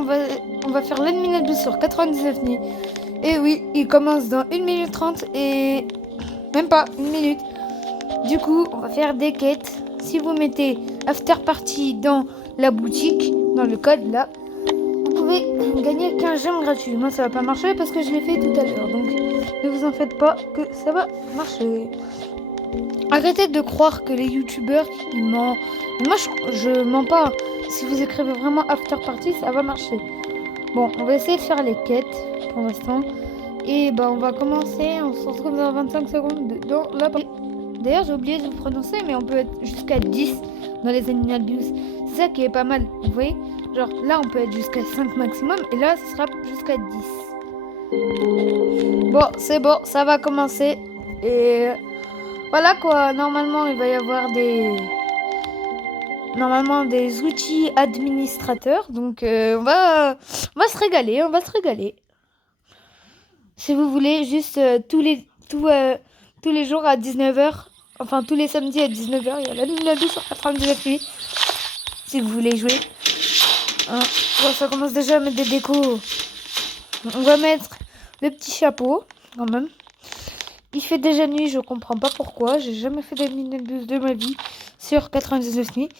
On va faire l'admin 12 sur 99 nuits. Et oui, il commence dans 1 minute 30 et même pas 1 minute. Du coup, on va faire des quêtes. Si vous mettez After Party dans la boutique, dans le code là, vous pouvez gagner 15 gemmes gratuits. Moi, ça va pas marcher parce que je l'ai fait tout à l'heure. Donc, ne vous en faites pas que ça va marcher. Arrêtez de croire que les youtubeurs, ils mentent. Moi, je mens pas. Si vous écrivez vraiment After Party, ça va marcher. Bon, on va essayer de faire les quêtes pour l'instant. Et bah, on va commencer. On se retrouve dans 25 secondes dans la... D'ailleurs, j'ai oublié de vous prononcer, mais on peut être jusqu'à 10 dans les Animal News. C'est ça qui est pas mal, vous voyez? Genre, là, on peut être jusqu'à 5 maximum, et là, ce sera jusqu'à 10. Bon, c'est bon, ça va commencer. Et voilà quoi, normalement, il va y avoir des outils administrateurs. Donc, on va se régaler, on va se régaler. Si vous voulez, juste tous les jours à 19h, enfin tous les samedis à 19h, il y a la 2 sur 99 nuits. Si vous voulez jouer. Hein. Bon, ça commence déjà à mettre des décos. On va mettre le petit chapeau, quand même. Il fait déjà nuit, je comprends pas pourquoi. J'ai jamais fait d'admin de ma vie sur 99 nuits.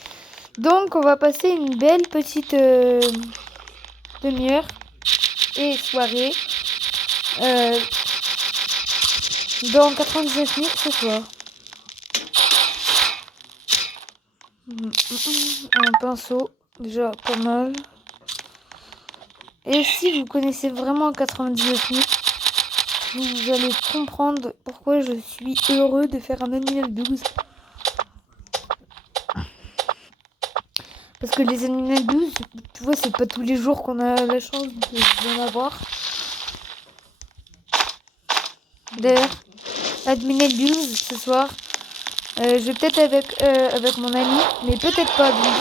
Donc, on va passer une belle petite demi-heure et soirée dans 99 nuits ce soir. Un pinceau, déjà pas mal. Et si vous connaissez vraiment 99 nuits, vous allez comprendre pourquoi je suis heureux de faire un animal 12. Parce que les animal 12, tu vois, c'est pas tous les jours qu'on a la chance d'en avoir. D'ailleurs, admin 12 ce soir. Je vais peut-être avec mon ami, mais peut-être pas. Donc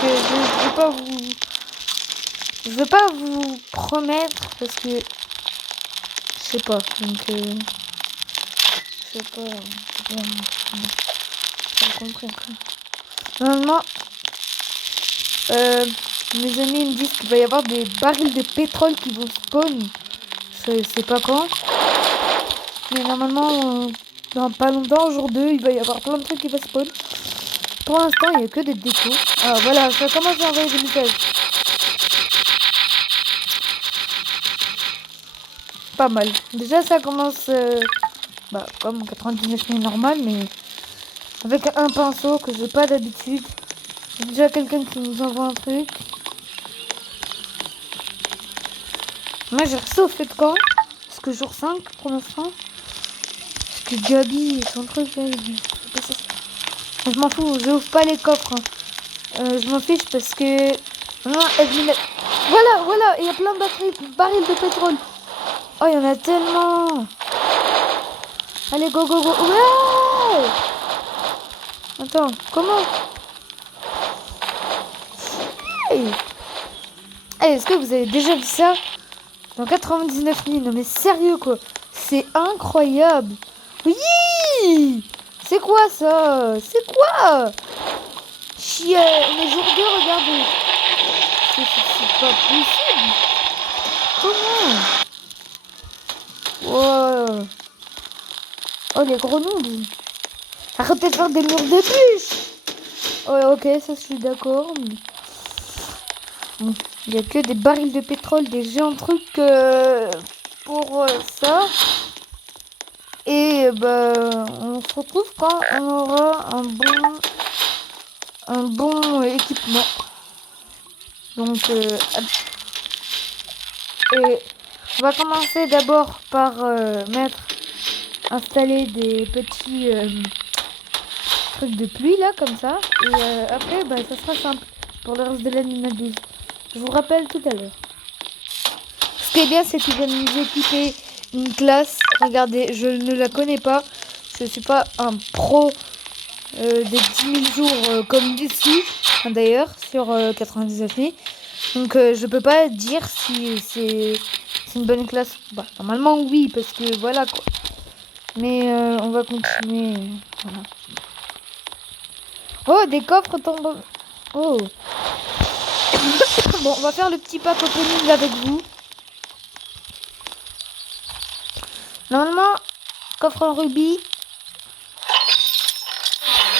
je veux pas vous promettre parce que je sais pas. Donc je sais pas. J'ai compris après. Normalement, mes amis me disent qu'il va y avoir des barils de pétrole qui vont spawn. Je sais pas quand. Mais normalement, dans pas longtemps, jour 2, il va y avoir plein de trucs qui vont spawn. Pour l'instant, il n'y a que des décos. Ah voilà, ça commence à envoyer des messages. Pas mal. Déjà, ça commence comme 99 000 normal, mais avec un pinceau que j'ai pas d'habitude. Il y a déjà quelqu'un qui nous envoie un truc. Moi, j'ai reçu au fait de camp. Parce que jour 5 pour l'instant. Parce que Gabi, son truc, là, je m'en fous, je ouvre pas les coffres. Je m'en fiche parce que... Non, voilà, il y a plein de barils de pétrole. Oh, il y en a tellement. Allez, go. Ouais. Attends, comment? Hey, est-ce que vous avez déjà vu ça? Dans 99 000, non mais sérieux quoi. C'est incroyable. Oui. C'est quoi ça? C'est quoi? Le jour 2, regardez. C'est pas possible. Comment? Wow. Oh, les grenouilles. Arrêtez de faire des murs de plus. Ouais, ok, ça je suis d'accord. Bon, il n'y a que des barils de pétrole, des géants trucs pour ça. Et on se retrouve quand on aura un bon équipement. Donc, et on va commencer d'abord par installer des petits trucs de pluie là, comme ça. Et après, ça sera simple pour le reste de l'Animal 12. Je vous rappelle tout à l'heure. Ce qui est bien, c'est qu'ils viennent nous équiper une classe. Regardez, je ne la connais pas. Je ne suis pas un pro des 10 000 jours comme dessus. D'ailleurs, sur 99 000. Donc, je peux pas dire si c'est une bonne classe. Bah, normalement, oui, parce que voilà quoi. Mais on va continuer. Voilà. Oh, des coffres tombent. Oh. Bon, on va faire le petit pack opening avec vous. Normalement, coffre en rubis.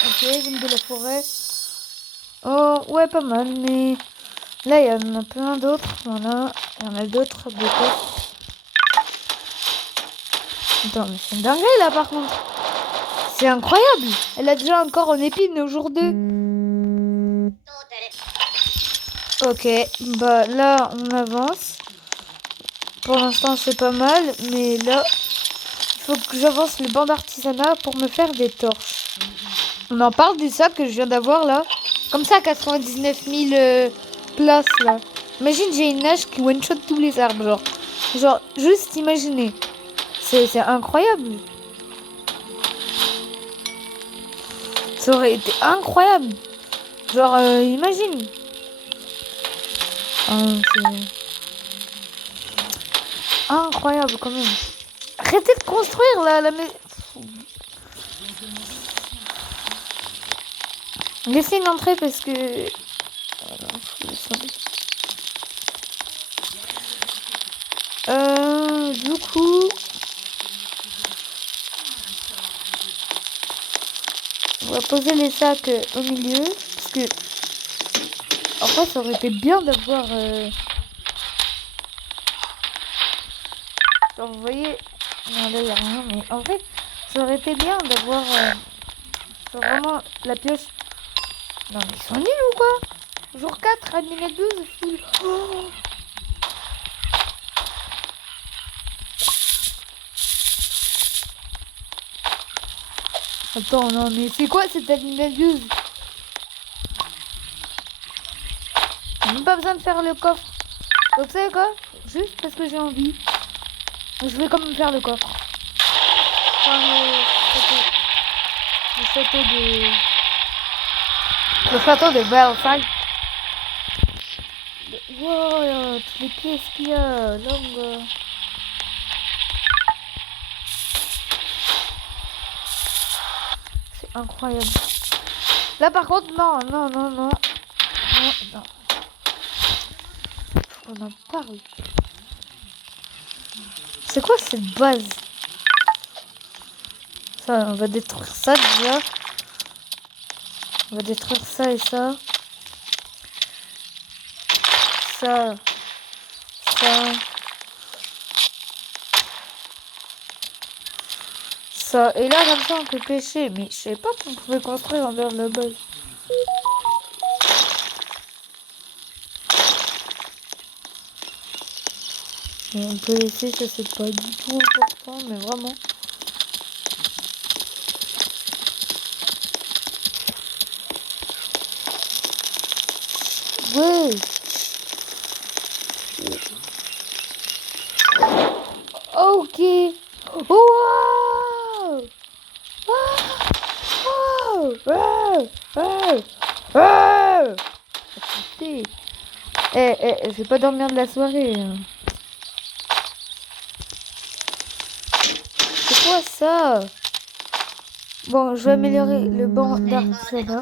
Ok, zone de la forêt. Oh, ouais, pas mal, mais là, il y en a plein d'autres. Voilà, il y en a d'autres. Attends, mais c'est une dinguerie, là, par contre. C'est incroyable. Elle a déjà encore en épine au jour 2. Ok, bah là, on avance. Pour l'instant, c'est pas mal, mais là, il faut que j'avance le banc d'artisanat pour me faire des torches. On en parle du sac que je viens d'avoir là. Comme ça, 99 000 places là. Imagine, j'ai une nage qui one-shot tous les arbres. Genre juste imaginez. C'est incroyable. Ça aurait été incroyable. Genre, imagine. C'est incroyable quand même. Arrêtez de construire là, la maison. Laissez une entrée parce que... du coup... On va poser les sacs au milieu. Parce que... En fait, ça aurait été bien d'avoir... Genre, vous voyez... Non, là, il n'y a rien. Mais en fait, ça aurait été bien d'avoir... genre vraiment la pioche... Non, mais ils sont nuls ou quoi? Jour 4, admin 12, full. Oh. Attends, non, mais c'est quoi cette admin 12? J'ai même pas besoin de faire le coffre. Donc, vous savez quoi? Juste parce que j'ai envie. Je vais quand même faire le coffre. Enfin, le château de... Le château de Versailles. Wow, toutes les pièces qu'il y a. Longue. C'est incroyable. Là, par contre, non. Non. Faut qu'on en parle. C'est quoi cette base? Ça, on va détruire ça déjà. On va détruire ça et ça. Ça. Ça. Et là, comme ça, on peut pêcher. Mais je sais pas qu'on pouvait construire en dehors de la base. Et on peut laisser, ça c'est pas du tout important, mais vraiment. Ouais. Ok. Wow. Je vais pas dormir de la soirée. C'est quoi ça? Bon, je vais améliorer le banc d'artisanat.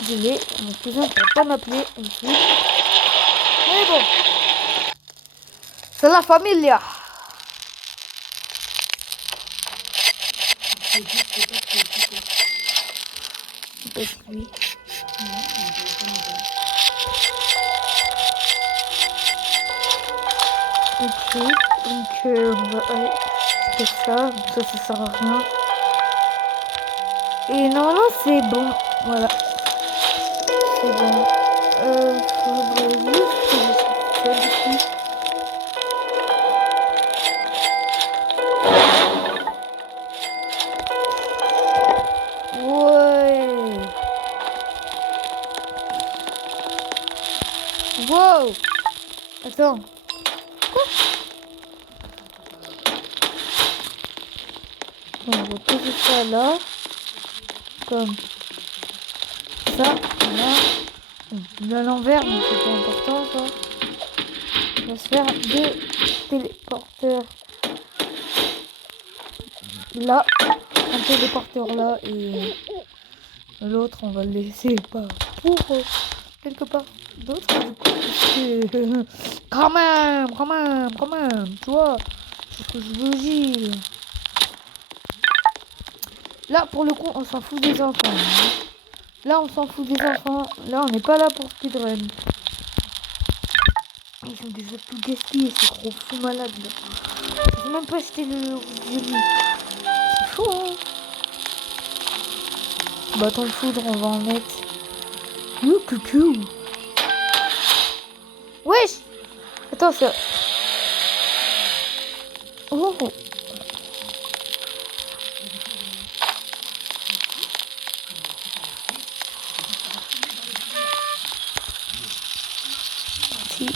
Désolé, mon cousin ne peut pas m'appeler aussi. Mais bon, c'est la familia. Ok, donc on va faire ça sert à rien. Et normalement c'est bon, voilà. C'est bon. Faudrait juste que je fasse ça dessus. Ouais. Wow. Attends. Quoi? On va poser ça là. Comme ça, là. À l'envers, mais c'est pas important ça. On va se faire deux téléporteurs. Là, un téléporteur là et l'autre on va le laisser pas. pour quelque part d'autre. Quand même, tu vois, c'est ce que je veux dire. Là, pour le coup, on s'en fout des enfants. Hein. Là, on s'en fout des enfants. Là, on n'est pas là pour speedrun. Ils ont déjà tout gaspillé, c'est trop fou malade. J'ai même pas acheté le violon. C'est fou, hein. Bâton de foudre, on va en mettre. Coucou. Wesh. Attends, ça... Oh. Si.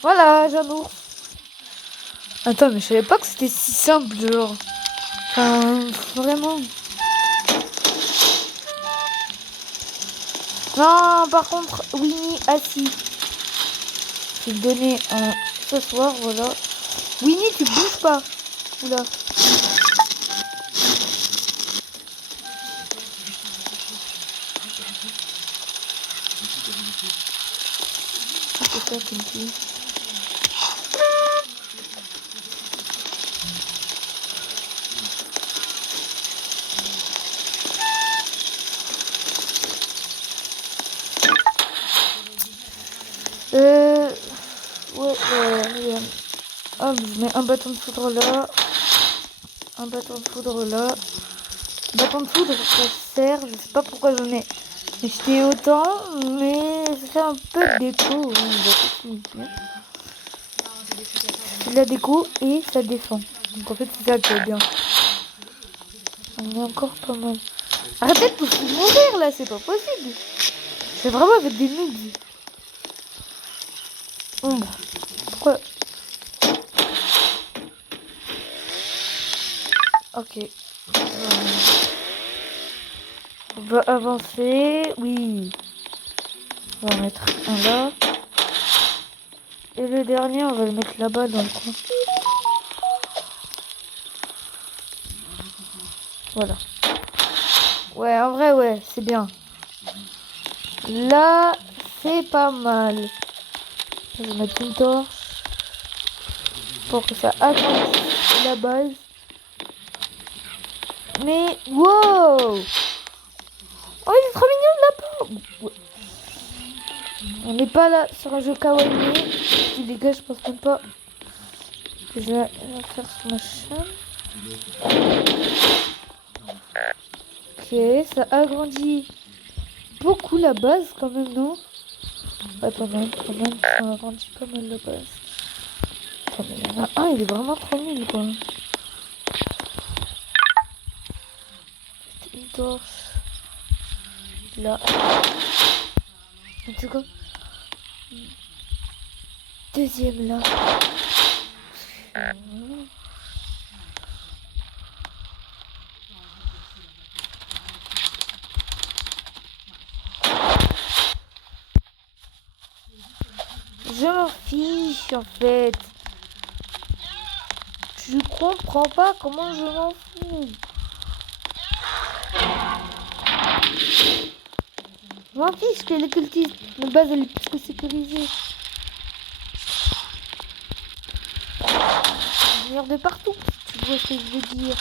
Voilà, j'avoue. Attends, mais je savais pas que c'était si simple, genre. Enfin, vraiment. Non, par contre, Winnie assis. Je vais te donner un ce soir, voilà. Winnie, tu bouges pas. Oula. C'est ça qu'il me dit. Ouais. Hop, je mets un bâton de foudre là. Un bâton de foudre là. Bâton de foudre, ça sert. Je sais pas pourquoi j'en ai acheté autant, mais ça fait un peu de déco. C'est de la déco et ça défend. Donc en fait, c'est ça qui est bien. On est encore pas mal. Arrêtez de tous mourir là, c'est pas possible. C'est vraiment avec des noobs. Ombre. Pourquoi? Ok. On va avancer. Oui. On va en mettre un là. Et le dernier, on va le mettre là-bas dans le coin. Voilà. Ouais, en vrai, ouais, c'est bien. Là, c'est pas mal. Je vais mettre une torche pour que ça agrandisse la base. Mais, wow! Oh, il est trop mignon le lapin! Ouais. On n'est pas là sur un jeu kawaii. Les gars, je pense même pas que je vais faire sur ma chaîne. Ok, ça agrandit beaucoup la base quand même, non? Ouais, pas mal, quand même, ça agrandit pas mal la base. Attends, mais il y en a un, il est vraiment trop nul, quoi. Une torche. Là. C'est quoi? Deuxième là. Je m'en fiche en fait. Je comprends pas comment je m'en fous. Je m'en fiche que les cultistes. La base elle est plus que sécurisée. Venir de partout, si tu vois ce que je veux dire.